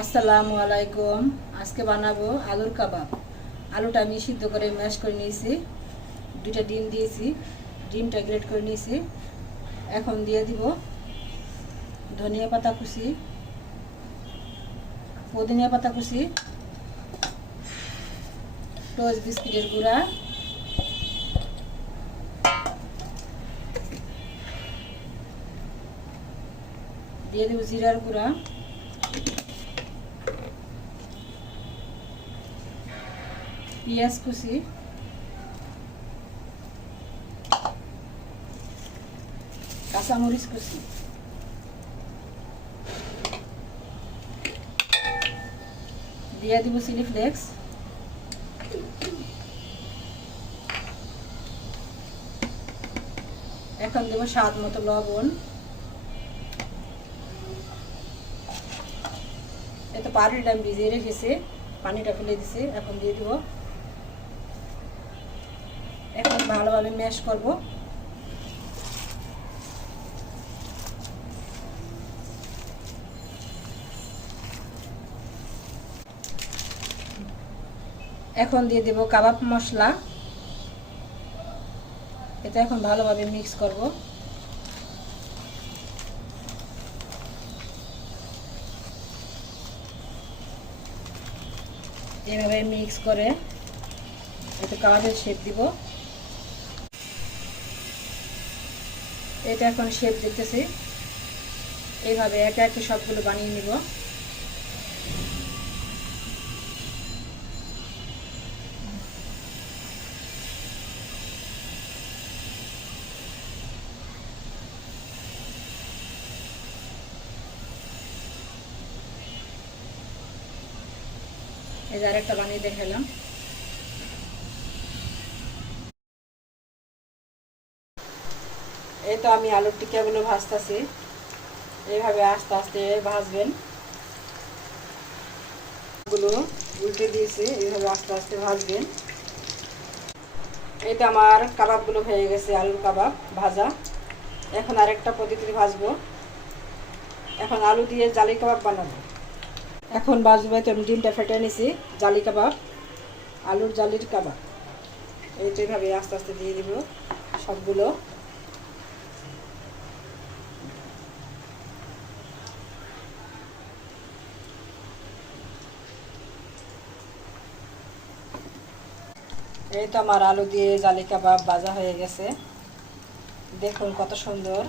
আসসালামু আলাইকুম। আজকে বানাবো আলুর কাবাব। আলুটা আমি সিদ্ধ করে ম্যাশ করে নিয়েছি, দুইটা ডিম দিয়েছি, ডিমটা গ্রেট করে নিয়েছি। এখন দিয়ে দিব ধনিয়া পাতা কুচি, পুদিনা পাতা কুচি, টোস্ট বিস্কিটের গুঁড়া, দিয়ে দিব জিরার গুঁড়া, পেঁয়াজ কুচি, কাঁচামরিচ কুচি, দিয়ে দিব চিলি ফ্লেক্স, এখন দেব স্বাদ মতো লবণ। এত পানিটা আমি ভিজিয়ে রেখেছি, পানিটা ফেলে দিছি, এখন দিয়ে দিব। এখন ভালোভাবে ম্যাশ করব। এখন দিয়ে দেব কাবাব মশলা। এটা এখন ভালোভাবে মিক্স করব। এভাবে মিক্স করে একটু কাবাবের শেপ দিব। এটা এখন শেপ দিতেছি, এইভাবে একে একে সবগুলো বানিয়ে নিব। এই যে আরেকটা বানিয়ে দেখালাম। এই তো আমি আলুর টিকিয়াগুলো ভাজতেছি, এইভাবে আস্তে আস্তে ভাজবেন। গুলো উল্টে দিয়েছি, এইভাবে আস্তে আস্তে ভাজবেন। এই তো আমার কাবাবগুলো হয়ে গেছে, আলুর কাবাব ভাজা। এখন আরেকটা পদ্ধতি ভাজবো। এখন আলু দিয়ে জালি কাবাব বানাবো। এখন ভাজবো। তো আমি ডিমটা ফেটে নিছি, জালি কাবাব, আলুর জালির কাবাব। এই তো এইভাবে আস্তে আস্তে দিয়ে দিব সবগুলো। এই তো আমার আলু দিয়ে জালি কাবাব ভাজা হয়ে গেছে। দেখুন কত সুন্দর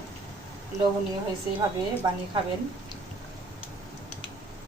লোভনীয় হয়েছে, এইভাবে বানিয়ে খাবেন।